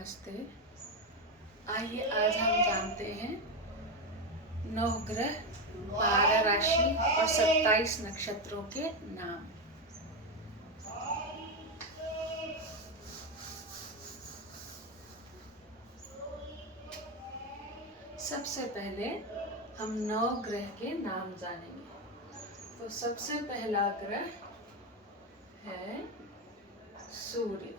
नमस्ते। आइए आज हम जानते हैं 9 ग्रह, 12 राशि और 27 नक्षत्रों के नाम। सबसे पहले हम 9 ग्रह के नाम जानेंगे। तो सबसे पहला ग्रह है सूर्य।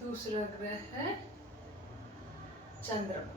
दूसरा ग्रह है चंद्रमा।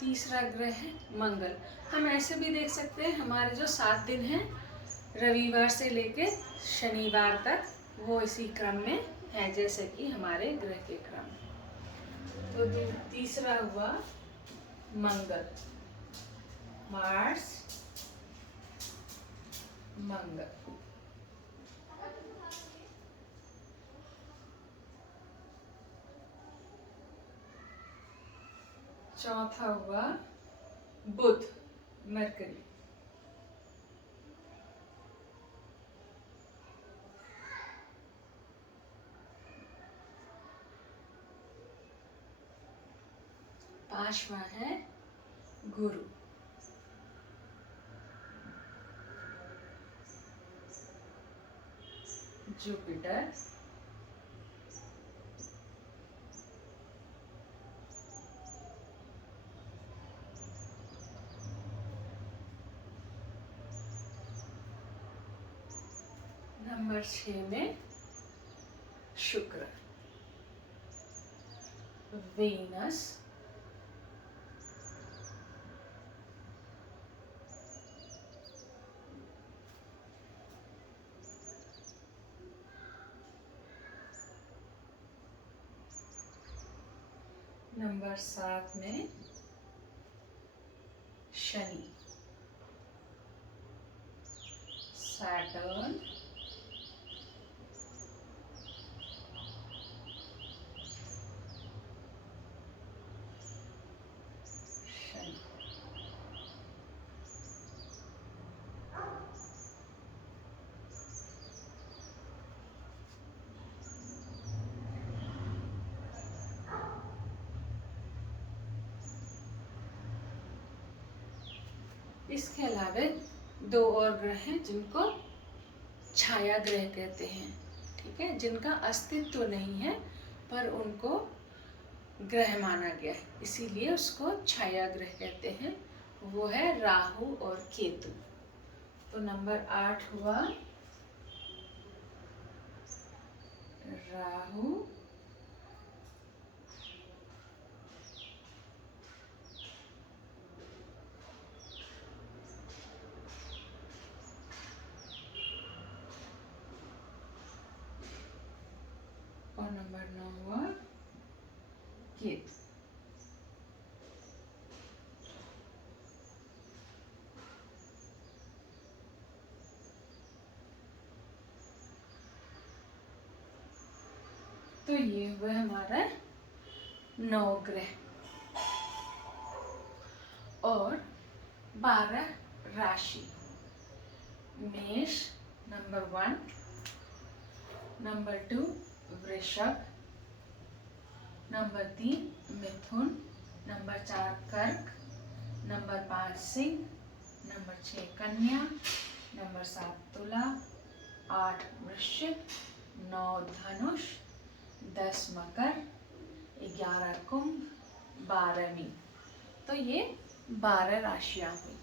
तीसरा ग्रह है मंगल। हम ऐसे भी देख सकते हैं, हमारे जो 7 दिन हैं रविवार से लेके शनिवार तक, वो इसी क्रम में है जैसे कि हमारे ग्रह के क्रम। तो तीसरा हुआ मंगल, मार्स, मंगल। चौथा हुआ बुध, मरकरी। पांचवा है गुरु। जुपिटर। नंबर 6 में शुक्र, वीनस, नंबर 7 में शनि, सैटर्न, शनि। इसके अलावा 2 और ग्रह हैं जिनको छाया ग्रह कहते हैं, ठीक है, जिनका अस्तित्व नहीं है पर उनको ग्रह माना गया है, इसीलिए उसको छाया ग्रह कहते हैं। वो है राहु और केतु। तो नंबर 8 हुआ राहु, और नंबर 9 हुआ केतु। तो ये हुआ हमारा 9 ग्रह और 12 राशि। मेष नंबर 1, नंबर 2 वृषभ, नंबर 3 मिथुन, नंबर 4 कर्क, नंबर 5 सिंह, नंबर 6 कन्या, नंबर 7 तुला, 8 वृश्चिक, 9 धनुष, 10 मकर, 11 कुंभ, 12 मीन। तो ये 12 राशियां हुई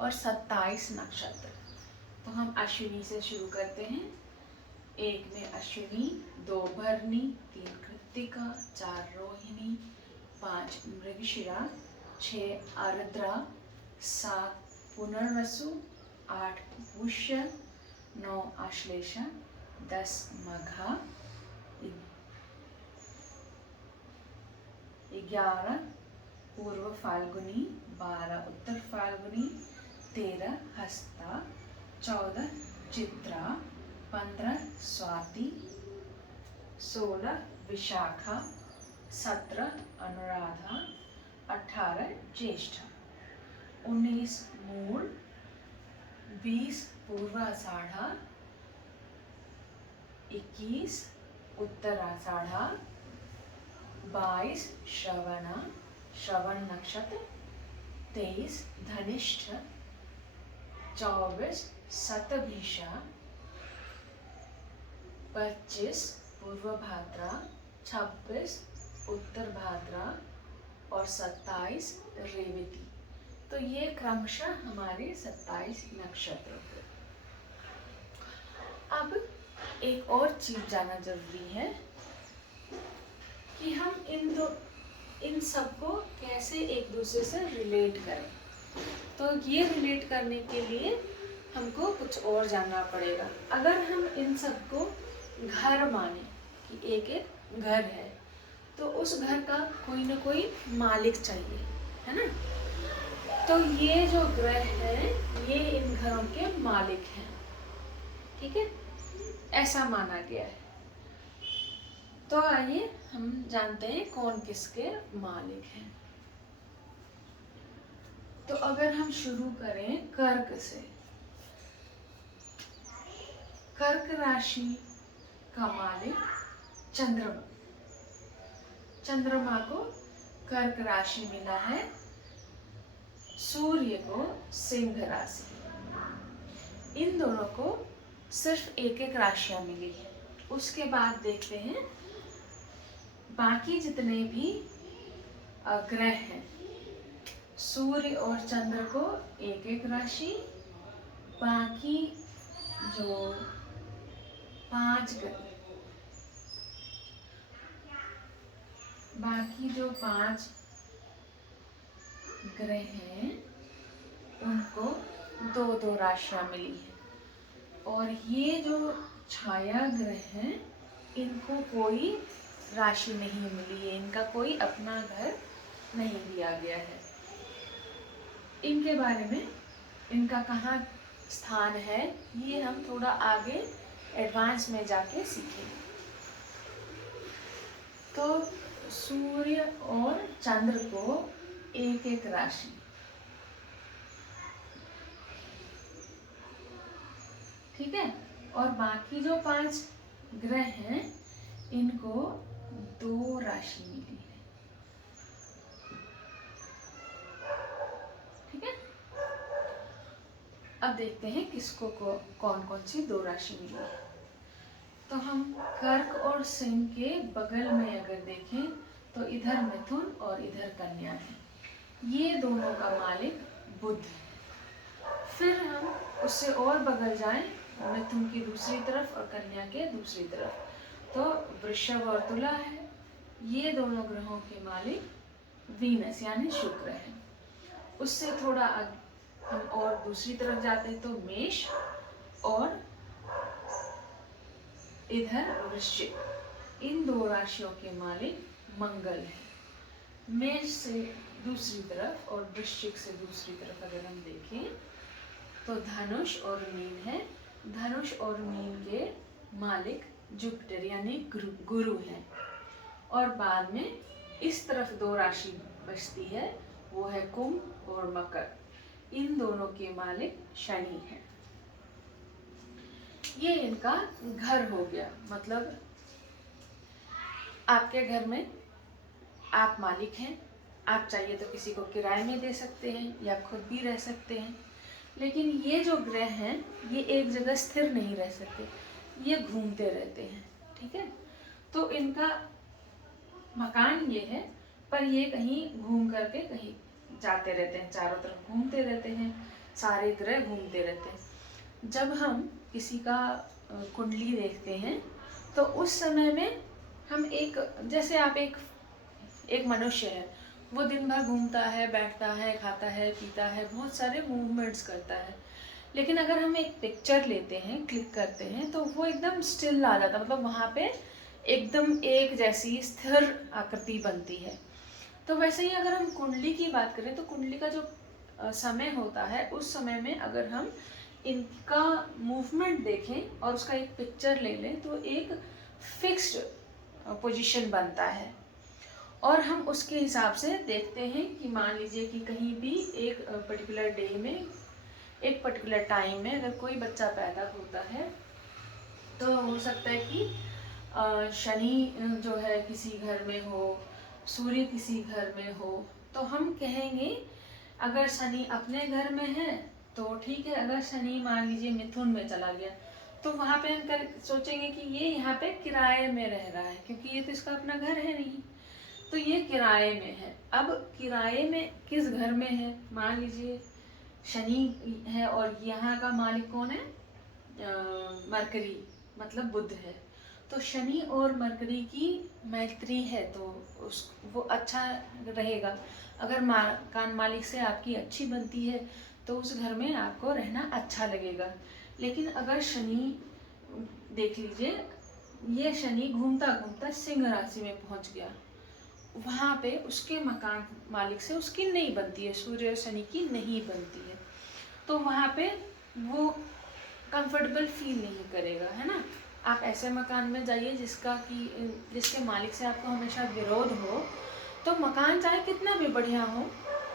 और 27 नक्षत्र। तो हम अश्विनी से शुरू करते हैं। 1 में अश्विनी, 2 भरनी, 3 कृत्तिका, 4 रोहिणी, 5 मृगशिरा, 6 आर्द्रा, 7 पुनर्वसु, 8 पुष्य, 9 आश्लेषा, 10 मघा, 11 पूर्व फाल्गुनी, 12 उत्तर फाल्गुनी, 13 हस्ता, 14 चित्रा, 15 स्वाति, 16 विशाखा, 17 अनुराधा, 18 ज्येष्ठा, 19 मूल, 20 पूर्वाषाढ़ा, 21 उत्तराषाढ़ा, 22 श्रवण नक्षत्र, 23 धनिष्ठ, 24 शतभिषा, 25 पूर्व भाद्रा, 26 उत्तर भाद्रा और 27 रेवती। तो ये क्रमशः हमारे 27 नक्षत्र थे। अब एक और चीज जानना जरूरी है कि हम इन सबको कैसे एक दूसरे से रिलेट करें। तो ये रिलेट करने के लिए हमको कुछ और जानना पड़ेगा। अगर हम इन सबको घर माने कि एक एक घर है, तो उस घर का कोई ना कोई मालिक चाहिए, है ना। तो ये जो ग्रह है ये इन घरों के मालिक हैं, ठीक है, ऐसा माना गया है। तो आइए हम जानते हैं कौन किसके मालिक हैं। तो अगर हम शुरू करें कर्क से, कर्क राशि का मालिक चंद्रमा। चंद्रमा को कर्क राशि मिला है, सूर्य को सिंह राशि। इन दोनों को सिर्फ एक एक राशियां मिली है। उसके बाद देखते हैं बाकी जितने भी ग्रह हैं, सूर्य और चंद्र को एक एक राशि, बाकी जो 5 ग्रह, बाकी जो 5 ग्रह हैं उनको 2-2 राशियां मिली है। और ये जो छाया ग्रह हैं इनको कोई राशि नहीं मिली है, इनका कोई अपना घर नहीं दिया गया है। इनके बारे में, इनका कहाँ स्थान है, ये हम थोड़ा आगे एडवांस में जाके सीखेंगे। तो सूर्य और चंद्र को एक एक राशि, ठीक है, और बाकी जो 5 ग्रह हैं इनको 2 राशि मिली है, ठीक है। अब देखते हैं किसको कौन कौन सी 2 राशि मिली है। तो हम कर्क और सिंह के बगल में अगर देखें तो इधर मिथुन और इधर कन्या है। ये दोनों का मालिक बुध है। फिर हम उससे और बगल जाएं, मिथुन की दूसरी तरफ और कन्या के दूसरी तरफ, तो वृषभ और तुला है। ये दोनों ग्रहों के मालिक वीनस यानी शुक्र है। उससे थोड़ा हम और दूसरी तरफ जाते हैं तो मेष और इधर वृश्चिक। इन 2 राशियों के मालिक मंगल है। मेष से दूसरी तरफ और वृश्चिक से दूसरी तरफ अगर हम देखें तो धनुष और मीन है। धनुष और मीन के मालिक जुपिटर यानी गुरु हैं। और बाद में इस तरफ 2 राशि बचती है, वो है कुंभ और मकर। इन दोनों के मालिक शनि हैं। ये इनका घर हो गया। मतलब आपके घर में आप मालिक हैं, आप चाहिए तो किसी को किराए में दे सकते हैं या खुद भी रह सकते हैं। लेकिन ये जो ग्रह हैं ये एक जगह स्थिर नहीं रह सकते, ये घूमते रहते हैं, ठीक है। तो इनका मकान ये है, पर ये कहीं घूम करके कहीं जाते रहते हैं, चारों तरफ घूमते रहते हैं, सारे ग्रह घूमते रहते हैं। जब हम किसी का कुंडली देखते हैं तो उस समय में हम जैसे आप एक मनुष्य है, वो दिन भर घूमता है, बैठता है, खाता है, पीता है, बहुत सारे मूवमेंट्स करता है। लेकिन अगर हम एक पिक्चर लेते हैं, क्लिक करते हैं, तो वो एकदम स्टिल आ जाता है। मतलब वहाँ पे एकदम एक जैसी स्थिर आकृति बनती है। तो वैसे ही अगर हम कुंडली की बात करें तो कुंडली का जो समय होता है, उस समय में अगर हम इनका मूवमेंट देखें और उसका एक पिक्चर ले लें तो एक फिक्स्ड पोजीशन बनता है, और हम उसके हिसाब से देखते हैं कि मान लीजिए कि कहीं भी एक पर्टिकुलर डे में, एक पर्टिकुलर टाइम में अगर कोई बच्चा पैदा होता है तो हो सकता है कि शनि जो है किसी घर में हो, सूर्य किसी घर में हो, तो हम कहेंगे अगर शनि अपने घर में है तो ठीक है। अगर शनि मान लीजिए मिथुन में चला गया तो वहाँ पे हम सोचेंगे कि ये यहाँ पे किराए में रह रहा है, क्योंकि ये तो इसका अपना घर है नहीं, तो ये किराए में है। अब किराए में किस घर में है, मान लीजिए शनि है और यहाँ का मालिक कौन है, मरकरी मतलब बुध है, तो शनि और मरकरी की मैत्री है तो वो अच्छा रहेगा। अगर मकान मालिक से आपकी अच्छी बनती है तो उस घर में आपको रहना अच्छा लगेगा। लेकिन अगर शनि, देख लीजिए ये शनि घूमता घूमता सिंह राशि में पहुंच गया, वहाँ पे उसके मकान मालिक से उसकी नहीं बनती है, सूर्य और शनि की नहीं बनती है, तो वहाँ पे वो कंफर्टेबल फील नहीं करेगा, है ना। आप ऐसे मकान में जाइए जिसके मालिक से आपको हमेशा विरोध हो, तो मकान चाहे कितना भी बढ़िया हो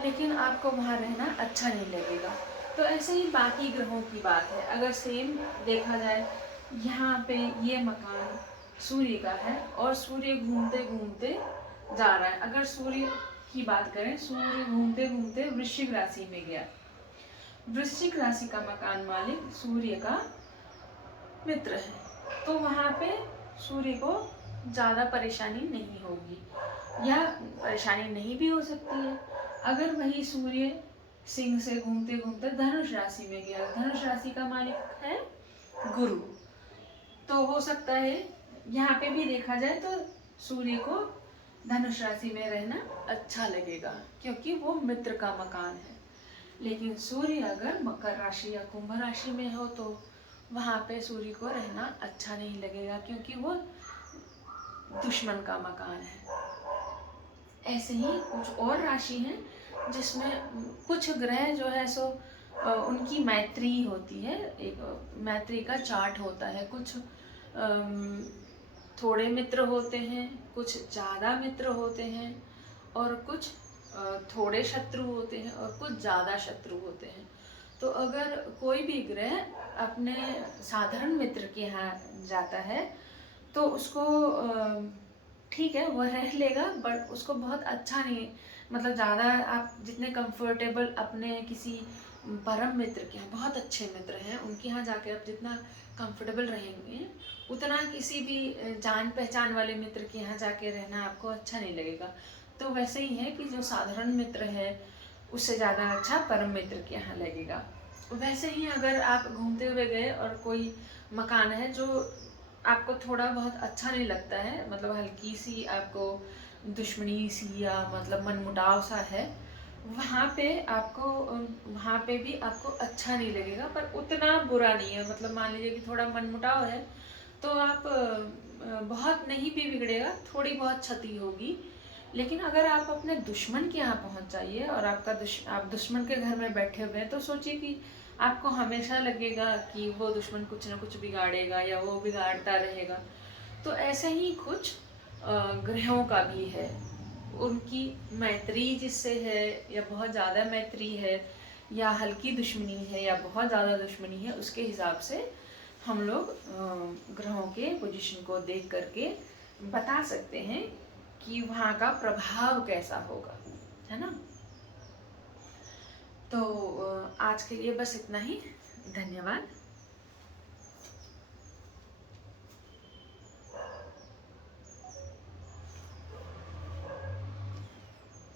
लेकिन आपको वहाँ रहना अच्छा नहीं लगेगा। तो ऐसे ही बाकी ग्रहों की बात है, अगर सेम देखा जाए यहाँ पे ये मकान सूर्य का है और सूर्य घूमते घूमते जा रहा है। अगर सूर्य की बात करें, सूर्य घूमते घूमते वृश्चिक राशि में गया, वृश्चिक राशि का मकान मालिक सूर्य का मित्र है, तो वहाँ पे सूर्य को ज़्यादा परेशानी नहीं होगी, या परेशानी नहीं भी हो सकती है। अगर वही सूर्य सिंह से घूमते घूमते धनुष राशि में गया, धनुष राशि का मालिक है गुरु, तो हो सकता है यहाँ पे भी देखा जाए तो सूर्य को धनुष राशि में रहना अच्छा लगेगा क्योंकि वो मित्र का मकान है। लेकिन सूर्य अगर मकर राशि या कुंभ राशि में हो तो वहाँ पे सूर्य को रहना अच्छा नहीं लगेगा क्योंकि वो दुश्मन का मकान है। ऐसे ही कुछ और राशि हैं जिसमें कुछ ग्रह जो है सो उनकी मैत्री होती है, एक मैत्री का चार्ट होता है। कुछ थोड़े मित्र होते हैं, कुछ ज़्यादा मित्र होते हैं, और कुछ थोड़े शत्रु होते हैं और कुछ ज़्यादा शत्रु होते हैं। तो अगर कोई भी ग्रह अपने साधारण मित्र के यहाँ जाता है तो उसको ठीक है वह रह लेगा, बट उसको बहुत अच्छा नहीं, मतलब ज़्यादा आप जितने कंफर्टेबल अपने किसी परम मित्र के यहाँ, बहुत अच्छे मित्र हैं उनके यहाँ जाके आप जितना कंफर्टेबल रहेंगे उतना किसी भी जान पहचान वाले मित्र के यहाँ जाके रहना आपको अच्छा नहीं लगेगा। तो वैसे ही है कि जो साधारण मित्र है उससे ज़्यादा अच्छा परम मित्र के यहाँ लगेगा। वैसे ही अगर आप घूमते हुए गए और कोई मकान है जो आपको थोड़ा बहुत अच्छा नहीं लगता है, मतलब हल्की सी आपको दुश्मनी सी या मतलब मनमुटाव सा है, वहाँ पे भी आपको अच्छा नहीं लगेगा, पर उतना बुरा नहीं है। मतलब मान लीजिए कि थोड़ा मनमुटाव है तो आप बहुत नहीं भी बिगड़ेगा, थोड़ी बहुत क्षति होगी। लेकिन अगर आप अपने दुश्मन के यहाँ पहुँच जाइए और आप दुश्मन के घर में बैठे हुए हैं तो सोचिए कि आपको हमेशा लगेगा कि वो दुश्मन कुछ ना कुछ बिगाड़ेगा या वो बिगाड़ता रहेगा। तो ऐसे ही कुछ ग्रहों का भी है, उनकी मैत्री जिससे है या बहुत ज़्यादा मैत्री है या हल्की दुश्मनी है या बहुत ज़्यादा दुश्मनी है, उसके हिसाब से हम लोग ग्रहों के पोजीशन को देख करके बता सकते हैं कि वहाँ का प्रभाव कैसा होगा, है ना। तो आज के लिए बस इतना ही, धन्यवाद।